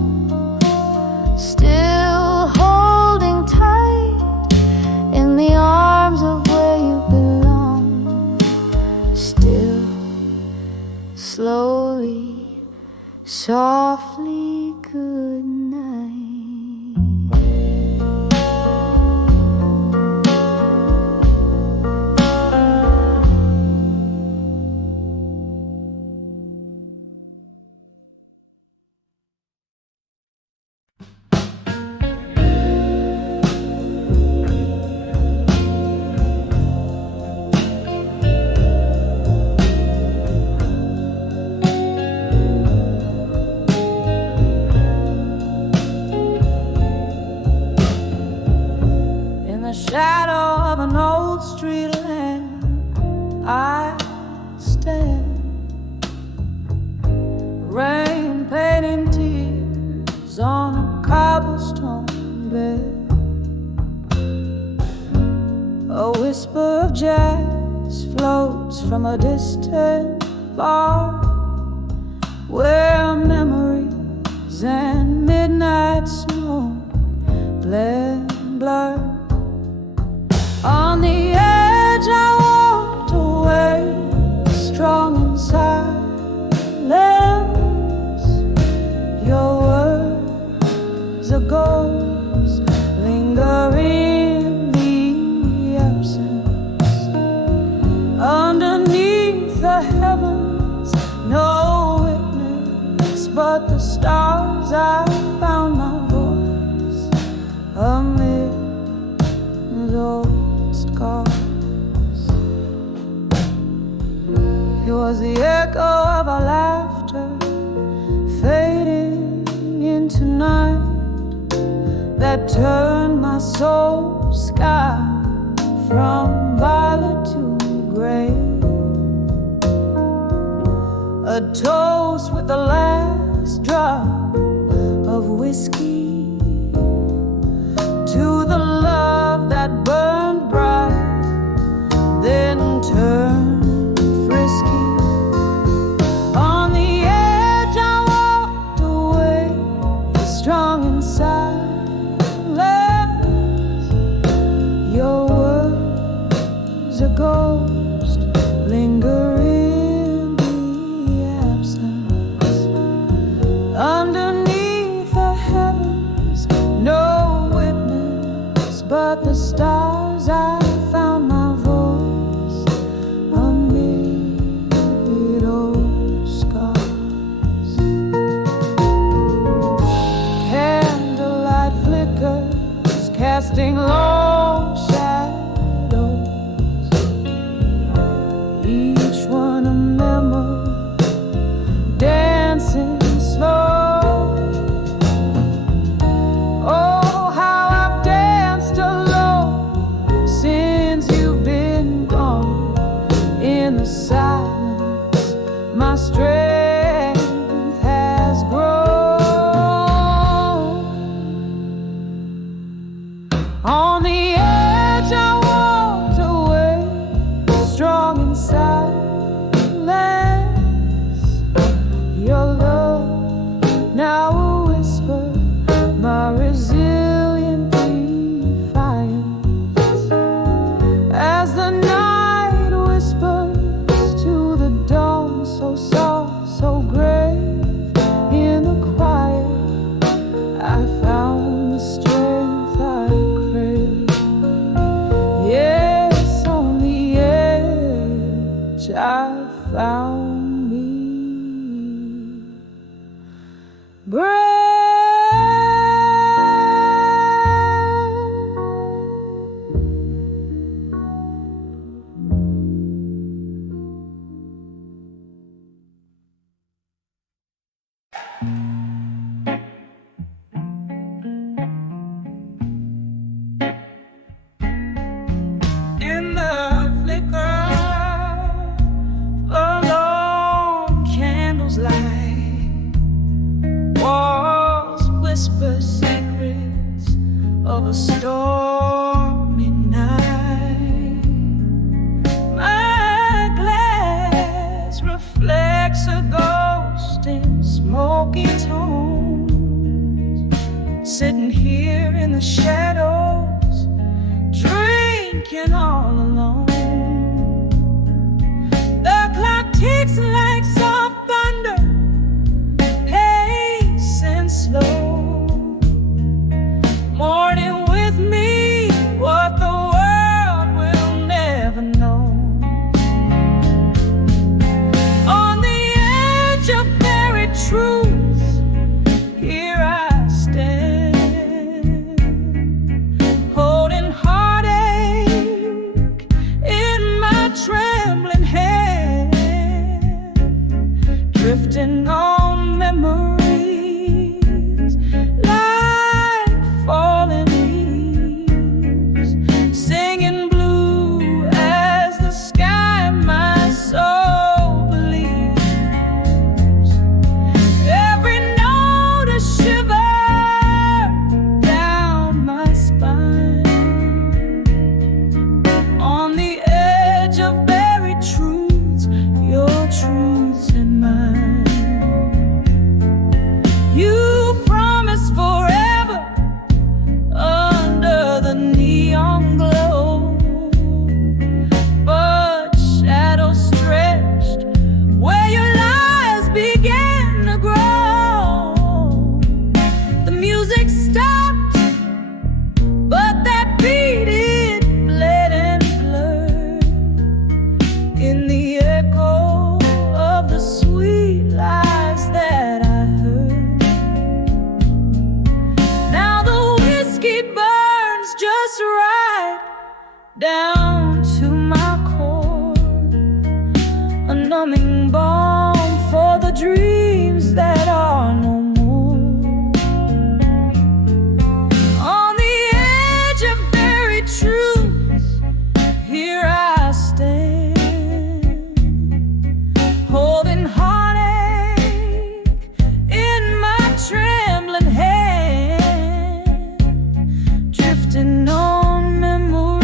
still holding tight, in the arms of where you belong, still slowly, softly, good night. In the shadow of an old street lamp, I stand, rain painting tears on a cobblestone bed. A whisper of jazz floats from a distant bar, where memories and midnight smoke blur. On the edge I walked away, strong in silence. Your words are ghosts, linger in the absence. Underneath the heavens, no witness but the stars. I found my voice amid those scars. It was the echo of our laughter fading into night that turned my soul sky from violet to gray. A toast with the last drop of whiskey to the love that burned bright, then turned frisky. On the edge I walked away, strong in silence. Your words are ghost, linger in the absence. Underneath the heavens, no witness but the stars. I found my voice amid those scars. Candlelight flickers casting long shadows, each one a memory, dancing slow. Oh, how I've danced alone since you've been gone. In the silence, my strength has grown. On the edge I walked away, strong in silence. Your love, now a whisper, my resilient defiance. As the night whispers to the dawn, so soft, so grave, in the quiet I found the strength I crave. Yes, on the edge I found me brave. In the flicker of long candles light, walls whisper secrets of a stormy night. My glass reflects a ghost in smoky tones, sitting here in the shadows, drinking all alone. The clock ticks like soft thunder, pacing slow, mourning with me what the world will never know. On the edge of buried truth, here I stand, holding heartache in my trembling hand, drifting on memories like falling leaves, singing blue as the sky my soul believes. Every note a shiver down my spine. On the edge of buried truths, your truths and mine. You promised forever under the neon glow, but shadows stretched where your lies began to grow. The music stopped, but that beat it bled and blurred in the echo of the sweet lies that I heard. Now the whiskey burns just right down to my core, a numbing balm for the dreams that are no more. On the edge of buried truths, here I stand, holding heartache in my trembling hand, drifting on memories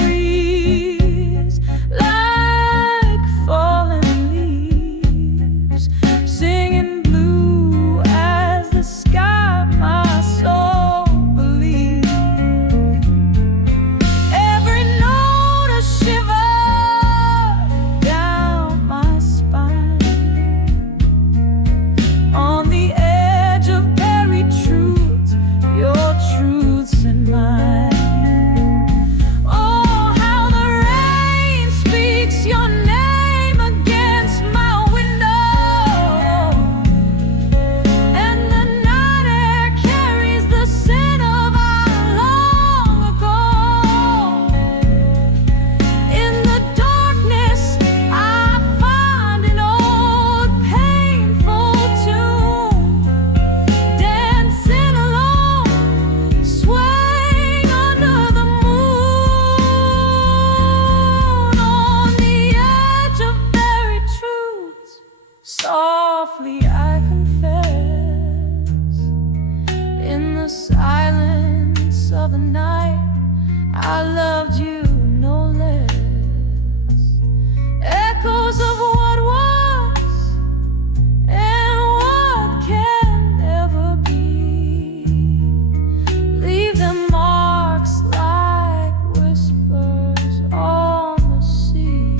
I loved you no less. Echoes of what was and what can never be. Leave them marks like whispers on the sea.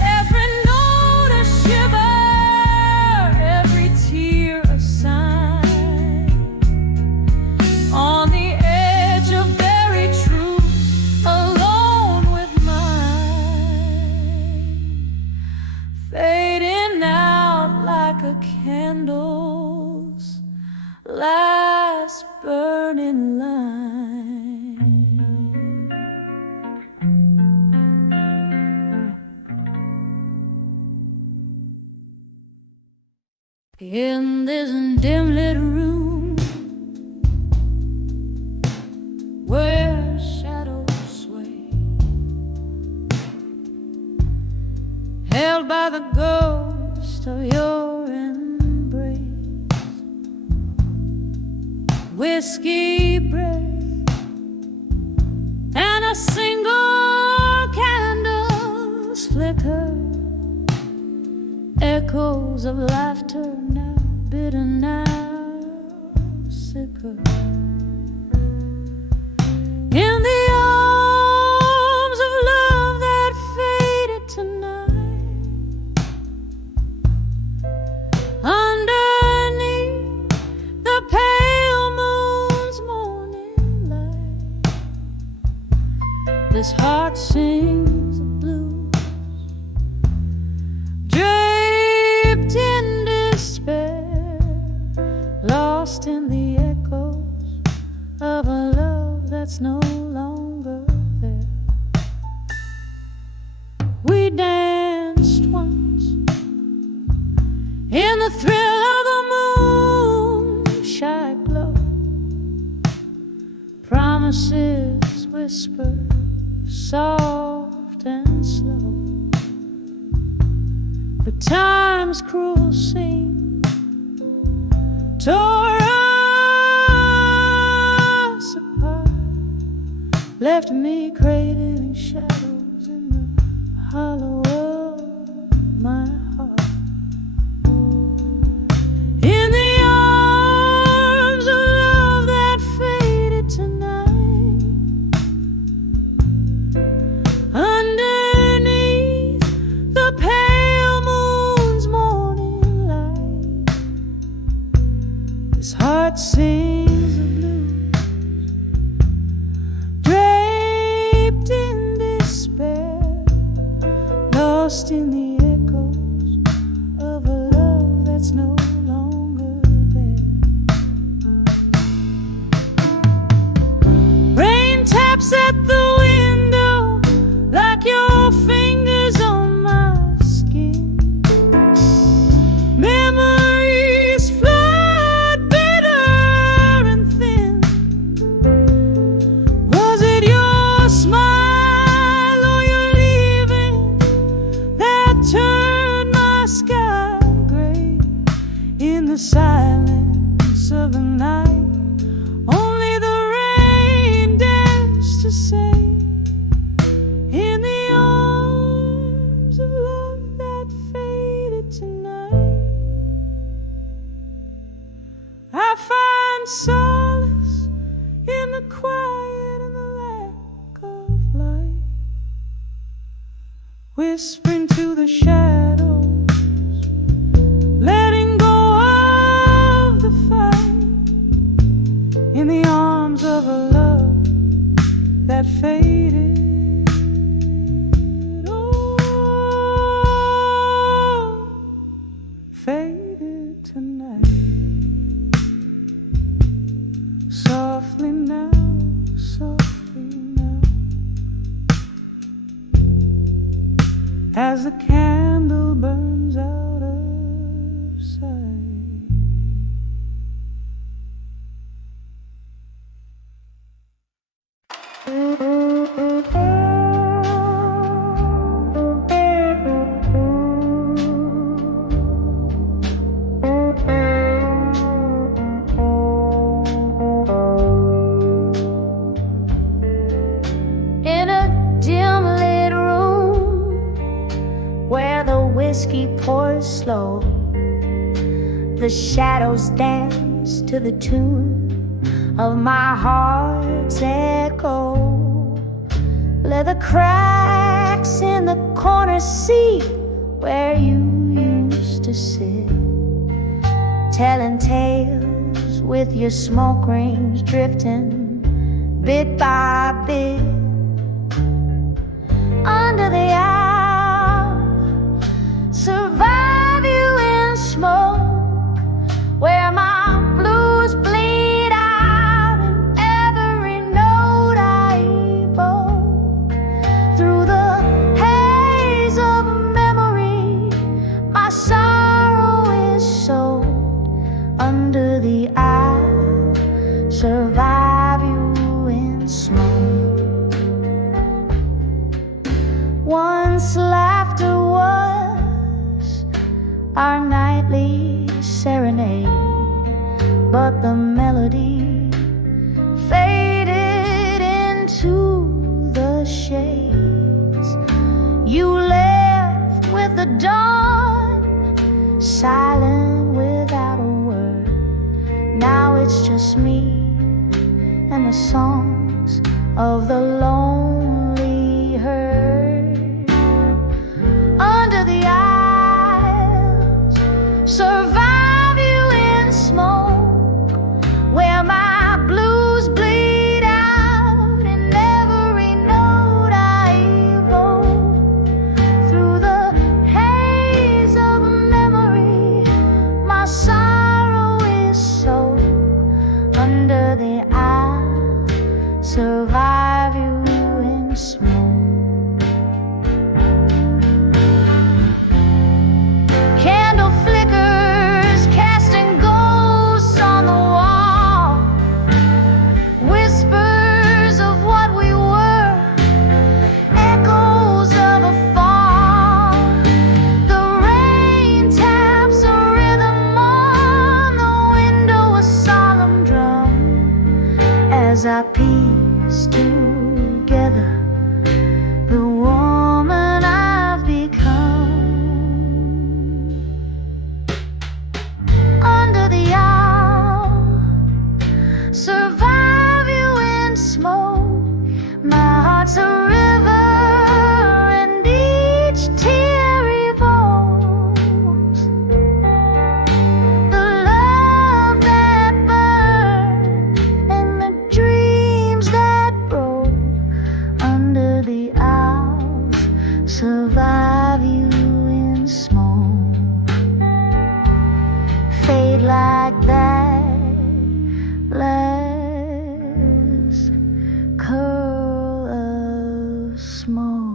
Every note a shiver, every tear a sign. On the edge of buried truth, alone with mine. Fading out like a candle's last burning line. In this dim lit room where shadows sway, held by the ghost of your embrace, whiskey breath and a single candle's flicker, echoes of laughter now bitter, now sicker. In the arms of love that faded tonight, underneath the pale moon's morning light, this heart sings the blues, draped in despair, lost in the echoes of a love that's no longer there. We danced once in the thrill of the moonshine glow, promises whispered soft and slow, but time's cruel seam tore us apart, left me craving shadows in the hollow of my heart. In the arms of love that faded tonight, underneath the pale moon's morning light, this heart sings the blues, draped in despair, lost in the echoes of a love that's no longer there. Rain taps at the window like your fingers on my skin. Memories flood bitter and thin. Was it your smile or your leaving that turned my sky gray? In the silence of the night, only the rain dares to say, in the arms of love that faded tonight, I find solace in the quiet and the lack of light, whispering to the shadows, letting go of the fight, in the arms of a love that faded. Oh, faded tonight. Softly now, softly now, as the candle burns out of sight. whiskey pours slow. The shadows dance to the tune of my heart's echo. Leather cracks in the corner seat where you used to sit, telling tales with your smoke rings drifting bit by bit. Under the owl, survive you in smoke, where my blues bleed out in every note I evoke. Through the haze of memory, my sorrow is sold. Under the owl, survive you in smoke. Once laughter was our nightly serenade, but the melody faded into the shades. You left with the dawn, silent without a word. Now it's just me and the songs of the lonely herd. Under the aisles, survive you in smoke, where my blues bleed out in every note I evoke. Through the haze of memory, my sorrow is sold. Under the aisle, survive you in smoke. Candle flickers casting ghosts on the wall, whispers of what we were, echoes of a fall. The rain taps a rhythm on the window, a solemn drum, as I piece together the woman I've become. Under the owl, survive you in smoke. My heart's a river, and each tear evokes the love that burned and the dreams that broke. Under the owls, survive you in smoke. Fade like that last curl of smoke.